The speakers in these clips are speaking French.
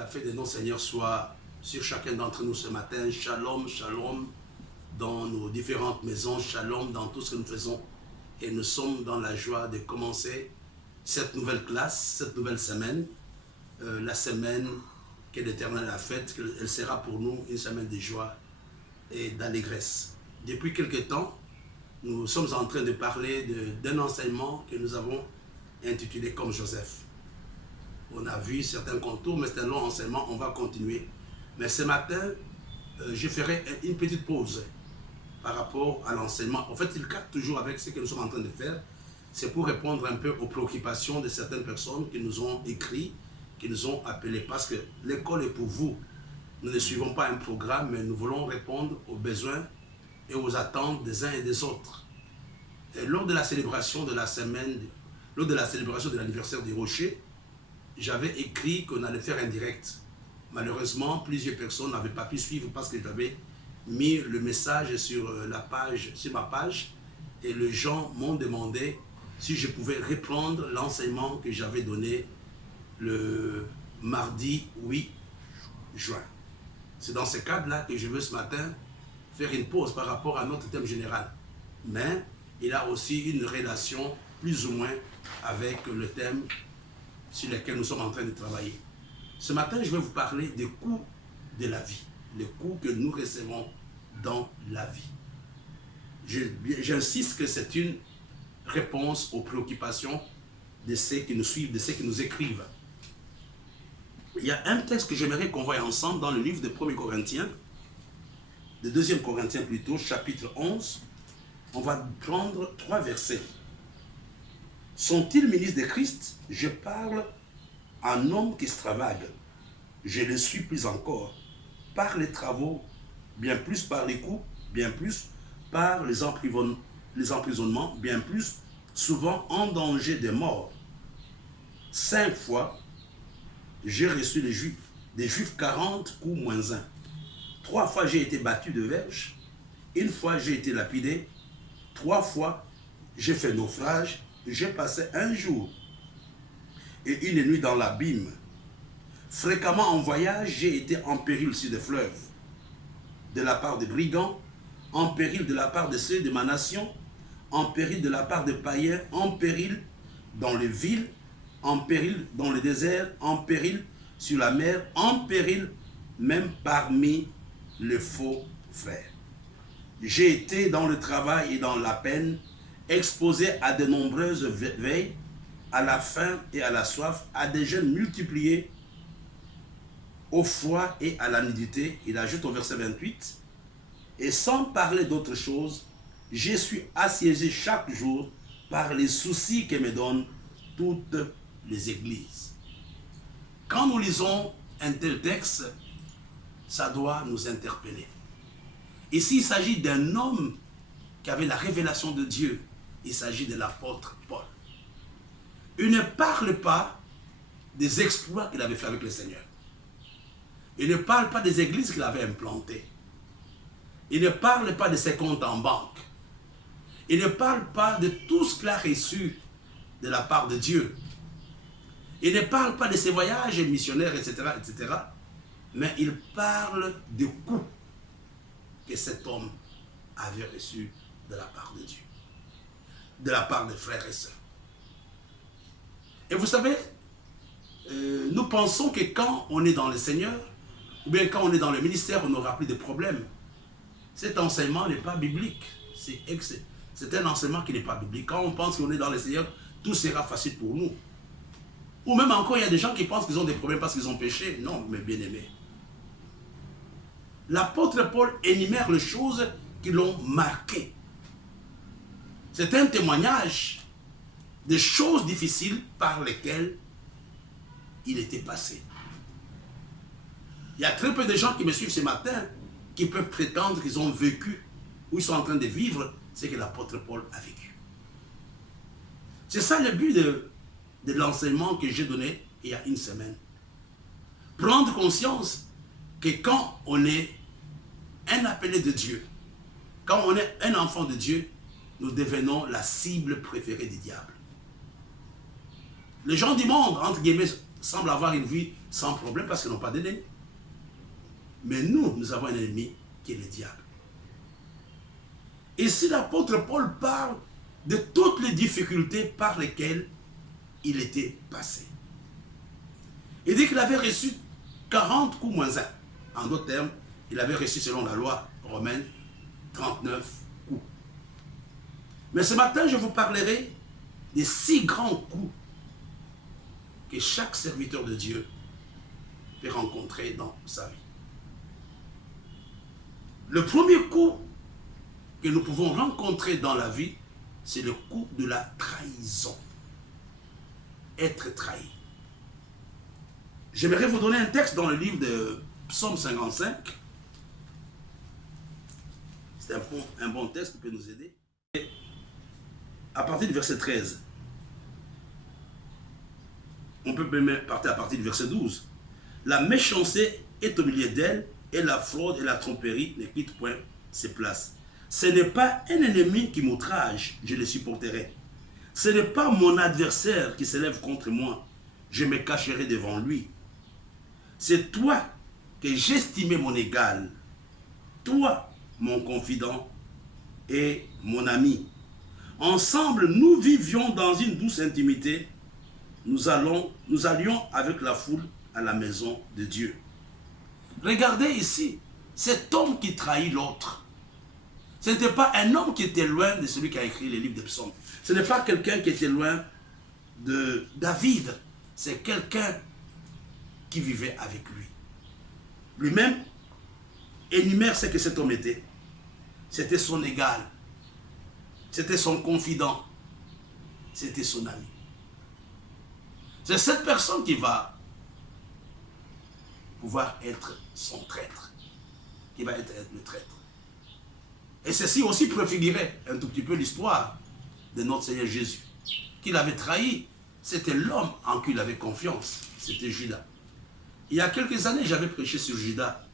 la paix de notre Seigneur soit sur chacun d'entre nous ce matin. Shalom, shalom dans nos différentes maisons, shalom dans tout ce que nous faisons. Et nous sommes dans la joie de commencer cette nouvelle classe, cette nouvelle semaine. La semaine que l'Éternel a faite, elle sera pour nous une semaine de joie et d'allégresse. Depuis quelque temps, nous sommes en train de parler d'un enseignement que nous avons intitulé comme Joseph. On a vu certains contours, mais c'est un long enseignement, on va continuer. Mais ce matin, je ferai une petite pause par rapport à l'enseignement. En fait, il cadre toujours avec ce que nous sommes en train de faire. C'est pour répondre un peu aux préoccupations de certaines personnes qui nous ont écrit, qui nous ont appelés. Parce que l'école est pour vous. Nous ne suivons pas un programme, mais nous voulons répondre aux besoins et aux attentes des uns et des autres. Et lors de la célébration de la semaine, lors de la célébration de l'anniversaire du Rocher, j'avais écrit qu'on allait faire un direct. Malheureusement, plusieurs personnes n'avaient pas pu suivre parce que j'avais mis le message sur la page, sur ma page, et les gens m'ont demandé si je pouvais reprendre l'enseignement que j'avais donné le mardi 8 juin. C'est dans ce cadre-là que je veux ce matin faire une pause par rapport à notre thème général. Mais il a aussi une relation plus ou moins avec le thème sur lequel nous sommes en train de travailler. Ce matin, je vais vous parler des coûts de la vie, les coûts que nous recevons dans la vie. J'insiste que c'est une réponse aux préoccupations de ceux qui nous suivent, de ceux qui nous écrivent. Il y a un texte que j'aimerais qu'on voie ensemble dans le livre de 1 Corinthiens, de 2 Corinthiens plutôt, chapitre 11. On va prendre 3 versets. Sont-ils ministres de Christ? Je parle en homme qui extravague. Je le suis plus encore par les travaux, bien plus par les coups, bien plus par les emprisonnements, bien plus souvent en danger de mort. 5 fois, j'ai reçu des Juifs 40 coups moins 1. 3 fois, j'ai été battu de verge. 1 fois, j'ai été lapidé. 3 fois, j'ai fait naufrage. J'ai passé 1 jour et 1 nuit dans l'abîme. Fréquemment en voyage, j'ai été en péril sur des fleuves, de la part des brigands, en péril de la part de ceux de ma nation, en péril de la part des païens, en péril dans les villes, en péril dans le désert, en péril sur la mer, en péril même parmi les faux frères. J'ai été dans le travail et dans la peine, exposé à de nombreuses veilles, à la faim et à la soif, à des jeûnes multipliés, au froid et à la nudité. Il ajoute au verset 28, et sans parler d'autre chose, je suis assiégé chaque jour par les soucis que me donnent toutes les églises. Quand nous lisons un tel texte, ça doit nous interpeller. Ici, il s'agit d'un homme qui avait la révélation de Dieu. Il s'agit de l'apôtre Paul. Il ne parle pas des exploits qu'il avait fait avec le Seigneur. Il ne parle pas des églises qu'il avait implantées. Il ne parle pas de ses comptes en banque. Il ne parle pas de tout ce qu'il a reçu de la part de Dieu. Il ne parle pas de ses voyages missionnaires, etc., etc. Mais il parle du coup que cet homme avait reçu de la part de Dieu, de la part des frères et sœurs. Et vous savez, nous pensons que quand on est dans le Seigneur, ou bien quand on est dans le ministère, on n'aura plus de problèmes. Cet enseignement n'est pas biblique. C'est un enseignement qui n'est pas biblique. Quand on pense qu'on est dans le Seigneur, tout sera facile pour nous. Ou même encore, il y a des gens qui pensent qu'ils ont des problèmes parce qu'ils ont péché. Non, mes bien-aimés. L'apôtre Paul énumère les choses qui l'ont marqué. C'est un témoignage des choses difficiles par lesquelles il était passé. Il y a très peu de gens qui me suivent ce matin qui peuvent prétendre qu'ils ont vécu ou ils sont en train de vivre ce que l'apôtre Paul a vécu. C'est ça le but de l'enseignement que j'ai donné il y a 1 semaine. Prendre conscience que quand on est un appelé de Dieu, quand on est un enfant de Dieu, nous devenons la cible préférée du diable. Les gens du monde, entre guillemets, semblent avoir une vie sans problème parce qu'ils n'ont pas d'ennemi. Mais nous avons un ennemi qui est le diable. Ici, l'apôtre Paul parle de toutes les difficultés par lesquelles il était passé. Il dit qu'il avait reçu 40 coups moins 1. En d'autres termes, il avait reçu, selon la loi romaine, 39 coups. Mais ce matin, je vous parlerai des 6 grands coups que chaque serviteur de Dieu peut rencontrer dans sa vie. Le premier coup que nous pouvons rencontrer dans la vie, c'est le coup de la trahison. Être trahi. J'aimerais vous donner un texte dans le livre de Psaume 55. C'est un bon texte qui peut nous aider. À partir du verset 13. On peut même partir à partir du verset 12. La méchanceté est au milieu d'elle, et la fraude et la tromperie ne quittent point ses places. Ce n'est pas un ennemi qui m'outrage, je le supporterai. Ce n'est pas mon adversaire qui s'élève contre moi, je me cacherai devant lui. C'est toi que j'estimais mon égal, toi, mon confident et mon ami. Ensemble, nous vivions dans une douce intimité. Nous allions avec la foule à la maison de Dieu. Regardez ici, cet homme qui trahit l'autre. Ce n'était pas un homme qui était loin de celui qui a écrit les livres des psaumes. Ce n'est pas quelqu'un qui était loin de David. C'est quelqu'un qui vivait avec lui. Lui-même énumère ce que cet homme était. C'était son égal. C'était son confident. C'était son ami. C'est cette personne qui va pouvoir être son traître. Qui va être le traître. Et ceci aussi préfigurait un tout petit peu l'histoire de notre Seigneur Jésus. Qu'il avait trahi, c'était l'homme en qui il avait confiance. C'était Judas. Il y a quelques années, j'avais prêché sur Judas.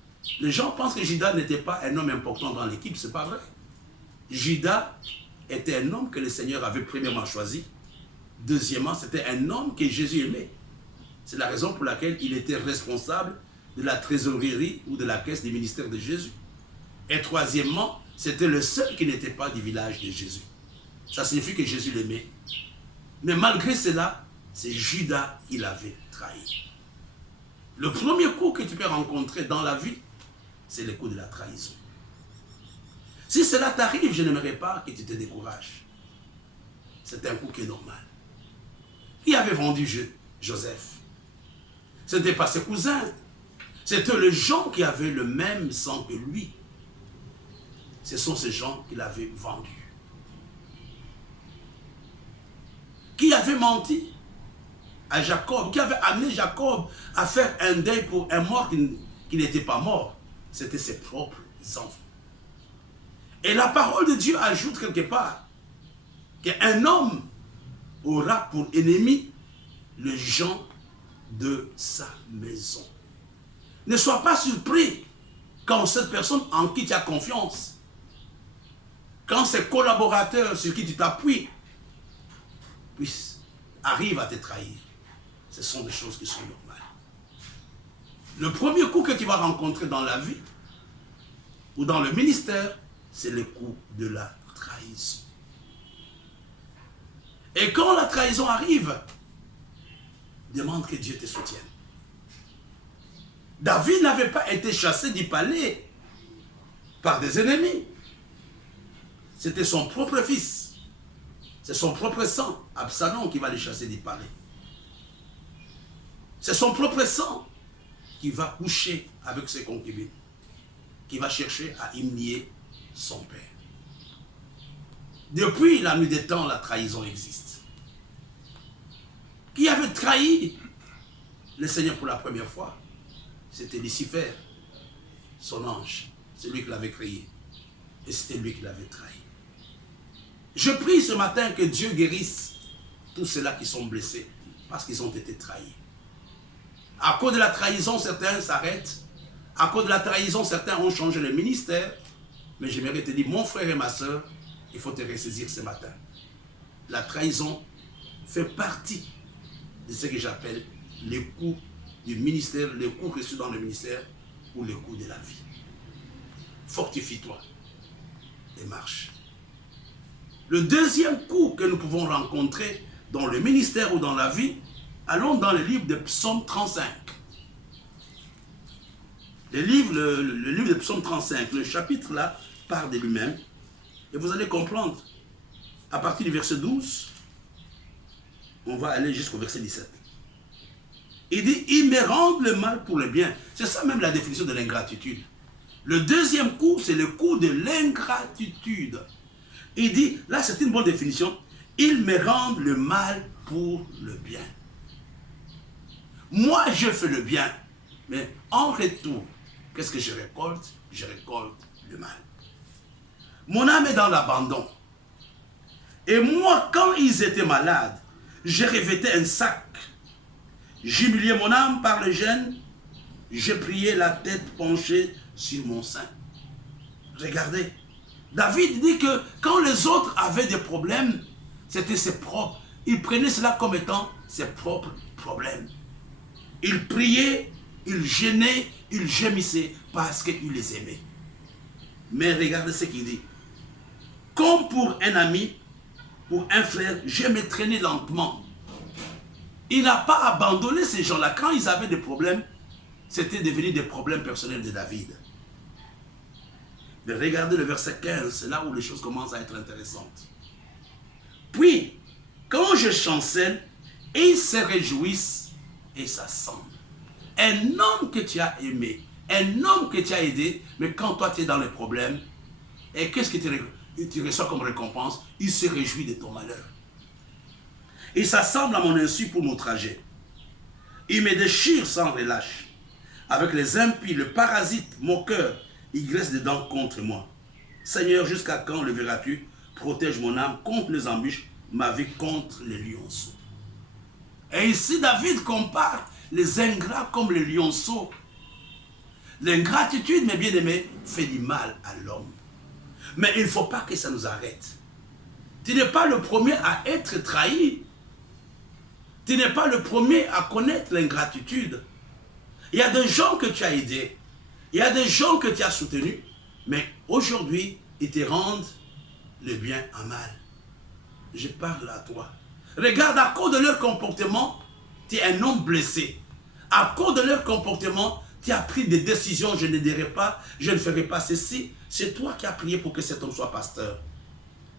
Les gens pensent que Judas n'était pas un homme important dans l'équipe, ce n'est pas vrai. Judas était un homme que le Seigneur avait premièrement choisi. Deuxièmement, c'était un homme que Jésus aimait. C'est la raison pour laquelle il était responsable de la trésorerie ou de la caisse des ministères de Jésus. Et troisièmement, c'était le seul qui n'était pas du village de Jésus. Ça signifie que Jésus l'aimait. Mais malgré cela, c'est Judas qui l'avait trahi. Le premier coup que tu peux rencontrer dans la vie, c'est le coup de la trahison. Si cela t'arrive, je n'aimerais pas que tu te décourages. C'est un coup qui est normal. Qui avait vendu Joseph? Ce n'était pas ses cousins. C'était les gens qui avaient le même sang que lui. Ce sont ces gens qui l'avaient vendu. Qui avait menti à Jacob, qui avait amené Jacob à faire un deuil pour un mort qui n'était pas mort. C'était ses propres enfants. Et la parole de Dieu ajoute quelque part qu'un homme aura pour ennemi les gens de sa maison. Ne sois pas surpris quand cette personne en qui tu as confiance, quand ces collaborateurs sur qui tu t'appuies, arrivent à te trahir. Ce sont des choses qui sont normales. Le premier coup que tu vas rencontrer dans la vie ou dans le ministère, c'est le coup de la trahison. Et quand la trahison arrive, demande que Dieu te soutienne. David n'avait pas été chassé du palais par des ennemis. C'était son propre fils. C'est son propre sang, Absalom, qui va le chasser du palais. C'est son propre sang qui va coucher avec ses concubines, qui va chercher à humilier son père. Depuis la nuit des temps, la trahison existe. Qui avait trahi le Seigneur pour la première fois? C'était Lucifer, son ange. C'est lui qui l'avait créé. Et c'était lui qui l'avait trahi. Je prie ce matin que Dieu guérisse tous ceux-là qui sont blessés parce qu'ils ont été trahis. À cause de la trahison, certains s'arrêtent. À cause de la trahison, certains ont changé le ministère. Mais j'aimerais te dire, mon frère et ma soeur, il faut te ressaisir ce matin. La trahison fait partie de ce que j'appelle les coups du ministère, les coups reçus dans le ministère ou les coups de la vie. Fortifie-toi et marche. Le deuxième coup que nous pouvons rencontrer dans le ministère ou dans la vie, allons dans le livre de Psaume 35. Le livre de Psaume 35, le chapitre là, parle de lui-même. Et vous allez comprendre. À partir du verset 12, on va aller jusqu'au verset 17. Il dit, ils me rendent le mal pour le bien. C'est ça même la définition de l'ingratitude. Le deuxième coup, c'est le coup de l'ingratitude. Il dit, là c'est une bonne définition, ils me rendent le mal pour le bien. Moi je fais le bien, mais en retour, qu'est-ce que je récolte? Je récolte le mal. Mon âme est dans l'abandon. Et moi, quand ils étaient malades, je revêtais un sac. J'humiliais mon âme par le gêne. Je priais la tête penchée sur mon sein. Regardez. David dit que quand les autres avaient des problèmes, c'était ses propres. Il prenait cela comme étant ses propres problèmes. Il priait, il gênait, il gémissait parce qu'il les aimait. Mais regardez ce qu'il dit. Comme pour un ami, pour un frère, je me traînais lentement. Il n'a pas abandonné ces gens-là. Quand ils avaient des problèmes, c'était devenu des problèmes personnels de David. Mais regardez le verset 15, c'est là où les choses commencent à être intéressantes. Puis, quand je chancelle, ils se réjouissent et s'assemblent. Un homme que tu as aimé, un homme que tu as aidé, mais quand toi tu es dans les problèmes, et qu'est-ce que tu reçois comme récompense? Il se réjouit de ton malheur. Il s'assemble à mon insu pour m'outrager. Il me déchire sans relâche. Avec les impies, le parasite, moqueur, il graisse des dents contre moi. Seigneur, jusqu'à quand le verras-tu? Protège mon âme contre les embûches, ma vie contre les lionceaux. Et ici, David compare les ingrats comme les lionceaux. L'ingratitude, mes bien-aimés, fait du mal à l'homme. Mais il ne faut pas que ça nous arrête. Tu n'es pas le premier à être trahi. Tu n'es pas le premier à connaître l'ingratitude. Il y a des gens que tu as aidés. Il y a des gens que tu as soutenus. Mais aujourd'hui, ils te rendent le bien en mal. Je parle à toi. Regarde, à cause de leur comportement, tu es un homme blessé. À cause de leur comportement, tu as pris des décisions. Je ne dirai pas, je ne ferai pas ceci. C'est toi qui as prié pour que cet homme soit pasteur.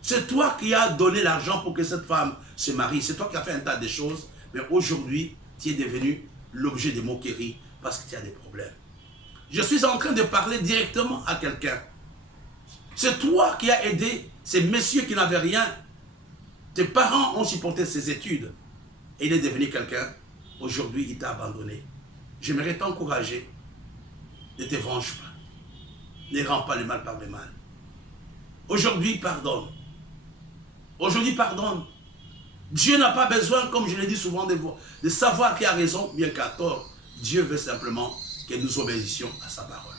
C'est toi qui as donné l'argent pour que cette femme se marie. C'est toi qui as fait un tas de choses. Mais aujourd'hui, tu es devenu l'objet de moqueries parce que tu as des problèmes. Je suis en train de parler directement à quelqu'un. C'est toi qui as aidé ces messieurs qui n'avaient rien. Tes parents ont supporté ses études. Et il est devenu quelqu'un. Aujourd'hui, il t'a abandonné. J'aimerais t'encourager. Ne te venge pas. Ne rends pas le mal par le mal. Aujourd'hui, pardonne. Aujourd'hui, pardonne. Dieu n'a pas besoin, comme je l'ai dit souvent, de savoir qui a raison, bien qu'à tort. Dieu veut simplement que nous obéissions à sa parole.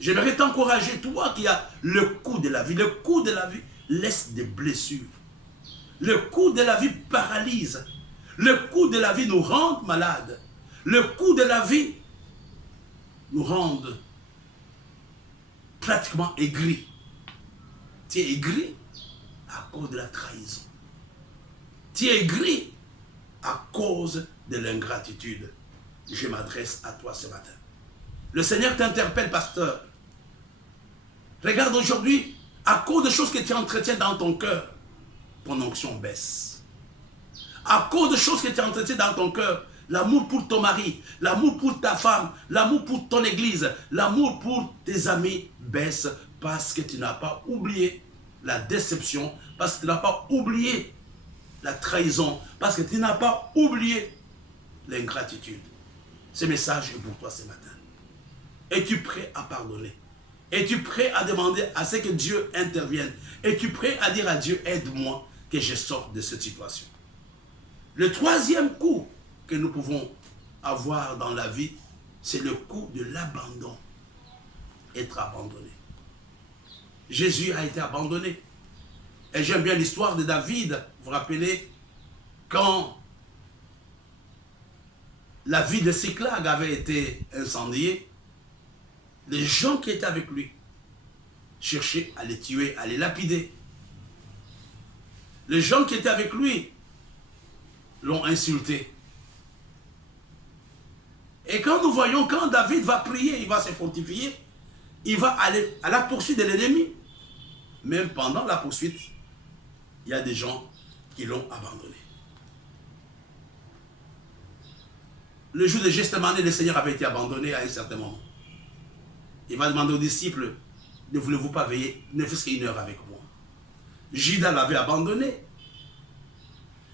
J'aimerais t'encourager, toi qui as le coup de la vie. Le coup de la vie laisse des blessures. Le coup de la vie paralyse. Le coup de la vie nous rend malades. Le coup de la vie nous rend pratiquement aigris. Tu es aigri à cause de la trahison. Tu es aigri à cause de l'ingratitude. Je m'adresse à toi ce matin. Le Seigneur t'interpelle, pasteur. Regarde aujourd'hui, à cause des choses que tu entretiens dans ton cœur, ton onction baisse. À cause des choses que tu entretiens dans ton cœur, l'amour pour ton mari, l'amour pour ta femme, l'amour pour ton église, l'amour pour tes amis baisse parce que tu n'as pas oublié la déception, parce que tu n'as pas oublié la trahison, parce que tu n'as pas oublié l'ingratitude. Ce message est pour toi ce matin. Es-tu prêt à pardonner? Es-tu prêt à demander à ce que Dieu intervienne? Es-tu prêt à dire à Dieu, aide-moi que je sorte de cette situation? Le troisième coup que nous pouvons avoir dans la vie, c'est le coup de l'abandon. Être abandonné. Jésus a été abandonné. Et j'aime bien l'histoire de David. Vous vous rappelez, quand la ville de Siklag avait été incendiée, les gens qui étaient avec lui cherchaient à les tuer, à les lapider. Les gens qui étaient avec lui l'ont insulté. Et quand nous voyons, quand David va prier, il va se fortifier, il va aller à la poursuite de l'ennemi. Même pendant la poursuite, il y a des gens qui l'ont abandonné. Le jour de Gethsémani, le Seigneur avait été abandonné à un certain moment. Il va demander aux disciples, ne voulez-vous pas veiller, ne fût-ce qu'une heure avec moi? Judas l'avait abandonné.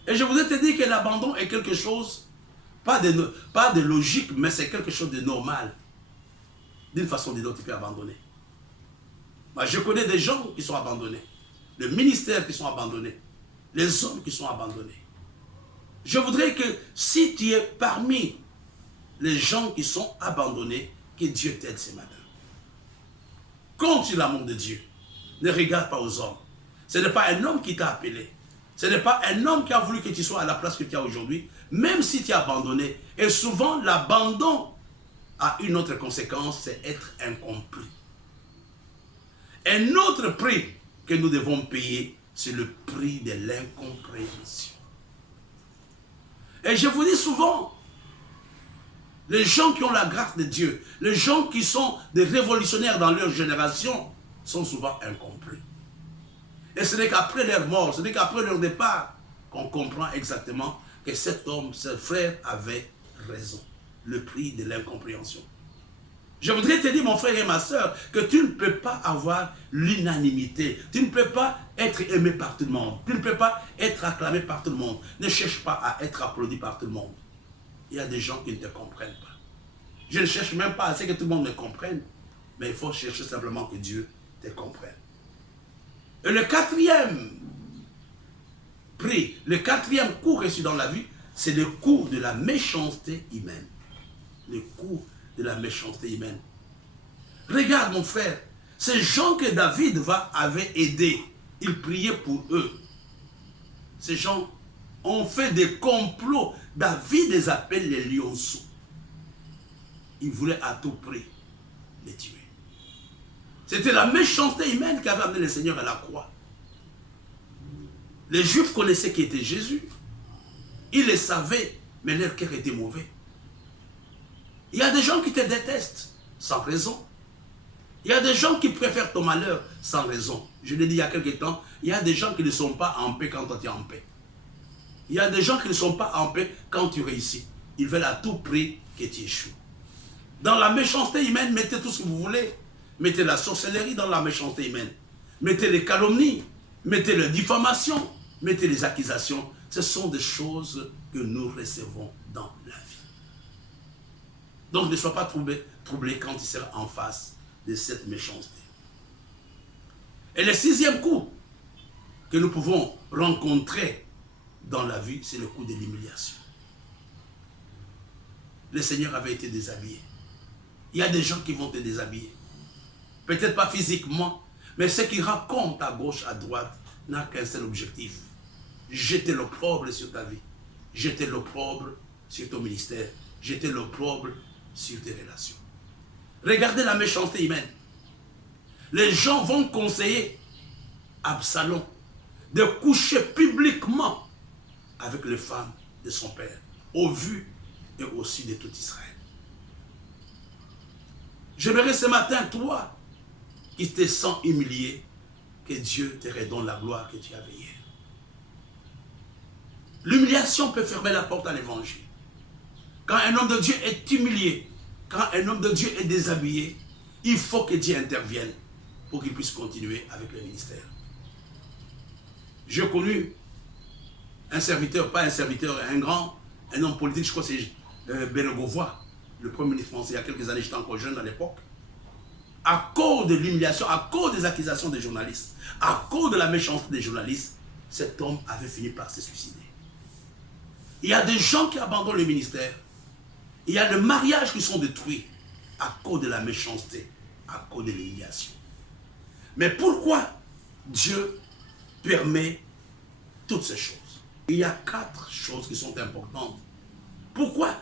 Et je voudrais te dire que l'abandon est quelque chose, pas de logique, mais c'est quelque chose de normal. D'une façon ou d'une autre, tu peux abandonner. Moi, je connais des gens qui sont abandonnés, les ministères qui sont abandonnés, les hommes qui sont abandonnés. Je voudrais que si tu es parmi les gens qui sont abandonnés, que Dieu t'aide ce matin. Compte sur l'amour de Dieu. Ne regarde pas aux hommes. Ce n'est pas un homme qui t'a appelé. Ce n'est pas un homme qui a voulu que tu sois à la place que tu as aujourd'hui, même si tu es abandonné. Et souvent, l'abandon a une autre conséquence, c'est être incompris. Un autre prix que nous devons payer, c'est le prix de l'incompréhension. Et je vous dis souvent, les gens qui ont la grâce de Dieu, les gens qui sont des révolutionnaires dans leur génération, sont souvent incompris. Et ce n'est qu'après leur mort, ce n'est qu'après leur départ, qu'on comprend exactement que cet homme, ce frère, avait raison. Le prix de l'incompréhension. Je voudrais te dire, mon frère et ma soeur, que tu ne peux pas avoir l'unanimité. Tu ne peux pas être aimé par tout le monde. Tu ne peux pas être acclamé par tout le monde. Ne cherche pas à être applaudi par tout le monde. Il y a des gens qui ne te comprennent pas. Je ne cherche même pas à ce que tout le monde me comprenne. Mais il faut chercher simplement que Dieu te comprenne. Et le quatrième prix, le quatrième coup reçu dans la vie, c'est le coup de la méchanceté humaine. Le coup de la méchanceté humaine. Regarde mon frère, ces gens que David avait aidés, il priait pour eux. Ces gens ont fait des complots. David les appelle les lionceaux. Il voulait à tout prix les tuer. C'était la méchanceté humaine qui avait amené le Seigneur à la croix. Les Juifs connaissaient qui était Jésus. Ils le savaient, mais leur cœur était mauvais. Il y a des gens qui te détestent sans raison. Il y a des gens qui préfèrent ton malheur sans raison. Je l'ai dit il y a quelque temps, il y a des gens qui ne sont pas en paix quand toi tu es en paix. Il y a des gens qui ne sont pas en paix quand tu réussis. Ils veulent à tout prix que tu échoues. Dans la méchanceté humaine, mettez tout ce que vous voulez. Mettez la sorcellerie dans la méchanceté humaine. Mettez les calomnies, mettez les diffamations, mettez les accusations. Ce sont des choses que nous recevons dans la vie. Donc ne sois pas troublé quand tu seras en face de cette méchanceté. Et le sixième coup que nous pouvons rencontrer dans la vie, c'est le coup de l'humiliation. Le Seigneur avait été déshabillé. Il y a des gens qui vont te déshabiller. Peut-être pas physiquement, mais ce qu'ils racontent à gauche, à droite, n'a qu'un seul objectif. Jeter l'opprobre sur ta vie. Jeter l'opprobre sur ton ministère. Jeter l'opprobre sur tes relations. Regardez la méchanceté humaine. Les gens vont conseiller Absalom de coucher publiquement avec les femmes de son père, au vu et au su de tout Israël. J'aimerais ce matin, toi, qui te sens humilié, que Dieu te redonne la gloire que tu avais hier. L'humiliation peut fermer la porte à l'évangile. Quand un homme de Dieu est humilié, quand un homme de Dieu est déshabillé, il faut que Dieu intervienne pour qu'il puisse continuer avec le ministère. J'ai connu un serviteur, pas un serviteur, un homme politique, je crois que c'est Bénégovoy, le premier ministre français, il y a quelques années, j'étais encore jeune à l'époque. À cause de l'humiliation, à cause des accusations des journalistes, à cause de la méchanceté des journalistes, cet homme avait fini par se suicider. Il y a des gens qui abandonnent le ministère. Il y a des mariages qui sont détruits à cause de la méchanceté, à cause de l'humiliation. Mais pourquoi Dieu permet toutes ces choses? Il y a 4 choses qui sont importantes. Pourquoi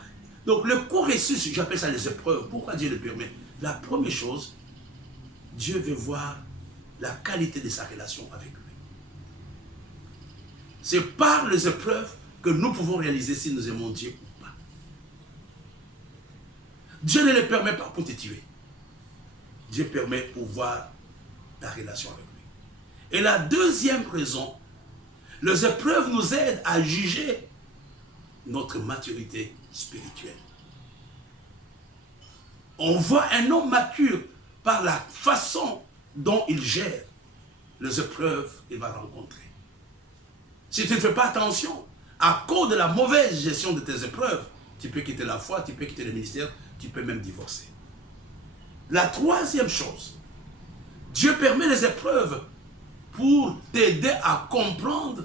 Donc le processus, j'appelle ça les épreuves. Pourquoi Dieu le permet? La première chose, Dieu veut voir la qualité de sa relation avec lui. C'est par les épreuves que nous pouvons réaliser si nous aimons Dieu ou pas. Dieu ne les permet pas pour te tuer. Dieu permet pour voir ta relation avec lui. Et la deuxième raison, les épreuves nous aident à juger notre maturité spirituelle. On voit un homme mature par la façon dont il gère les épreuves qu'il va rencontrer. Si tu ne fais pas attention, à cause de la mauvaise gestion de tes épreuves, tu peux quitter la foi, tu peux quitter le ministère, tu peux même divorcer. La troisième chose, Dieu permet les épreuves pour t'aider à comprendre,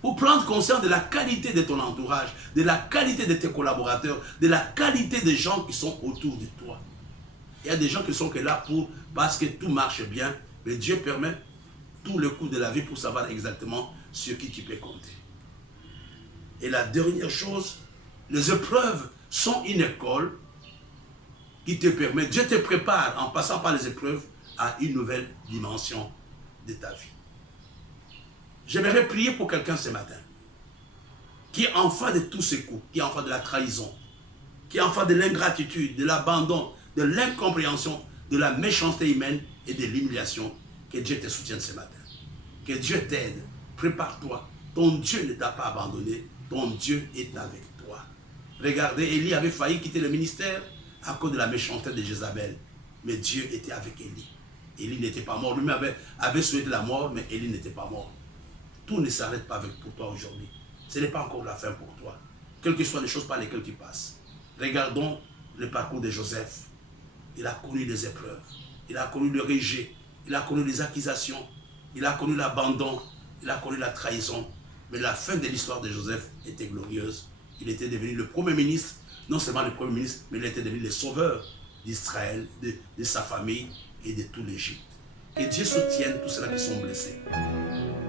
pour prendre conscience de la qualité de ton entourage, de la qualité de tes collaborateurs, de la qualité des gens qui sont autour de toi. Il y a des gens qui sont là parce que tout marche bien, mais Dieu permet tous les coups de la vie pour savoir exactement sur qui tu peux compter. Et la dernière chose, les épreuves sont une école qui te permet, Dieu te prépare en passant par les épreuves à une nouvelle dimension de ta vie. J'aimerais prier pour quelqu'un ce matin qui est enfant de tous ces coups, qui est enfant de la trahison, qui est enfant de l'ingratitude, de l'abandon, de l'incompréhension, de la méchanceté humaine et de l'humiliation. Que Dieu te soutienne ce matin. Que Dieu t'aide. Prépare-toi. Ton Dieu ne t'a pas abandonné. Ton Dieu est avec toi. Regardez, Élie avait failli quitter le ministère à cause de la méchanceté de Jézabel. Mais Dieu était avec Élie. Élie n'était pas mort. Lui-même avait souhaité la mort, mais Élie n'était pas mort. Tout ne s'arrête pas pour toi aujourd'hui. Ce n'est pas encore la fin pour toi. Quelles que soient les choses par lesquelles tu passes. Regardons le parcours de Joseph. Il a connu les épreuves. Il a connu le rejet. Il a connu les accusations. Il a connu l'abandon. Il a connu la trahison. Mais la fin de l'histoire de Joseph était glorieuse. Il était devenu le premier ministre. Non seulement le premier ministre, mais il était devenu le sauveur d'Israël, de sa famille et de tout l'Égypte. Que Dieu soutienne tous ceux qui sont blessés.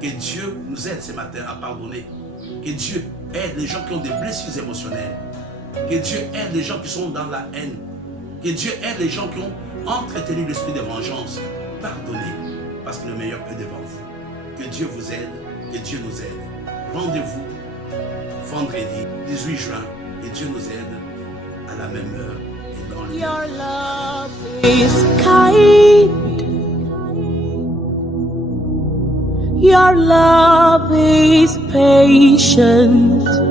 Que Dieu nous aide ce matin à pardonner. Que Dieu aide les gens qui ont des blessures émotionnelles. Que Dieu aide les gens qui sont dans la haine. Que Dieu aide les gens qui ont entretenu l'esprit de vengeance. Pardonnez, parce que le meilleur est devant vous. Que Dieu vous aide, que Dieu nous aide. Rendez-vous vendredi 18 juin, et Dieu nous aide à la même heure et dans le Your love is kind. Your love is patient.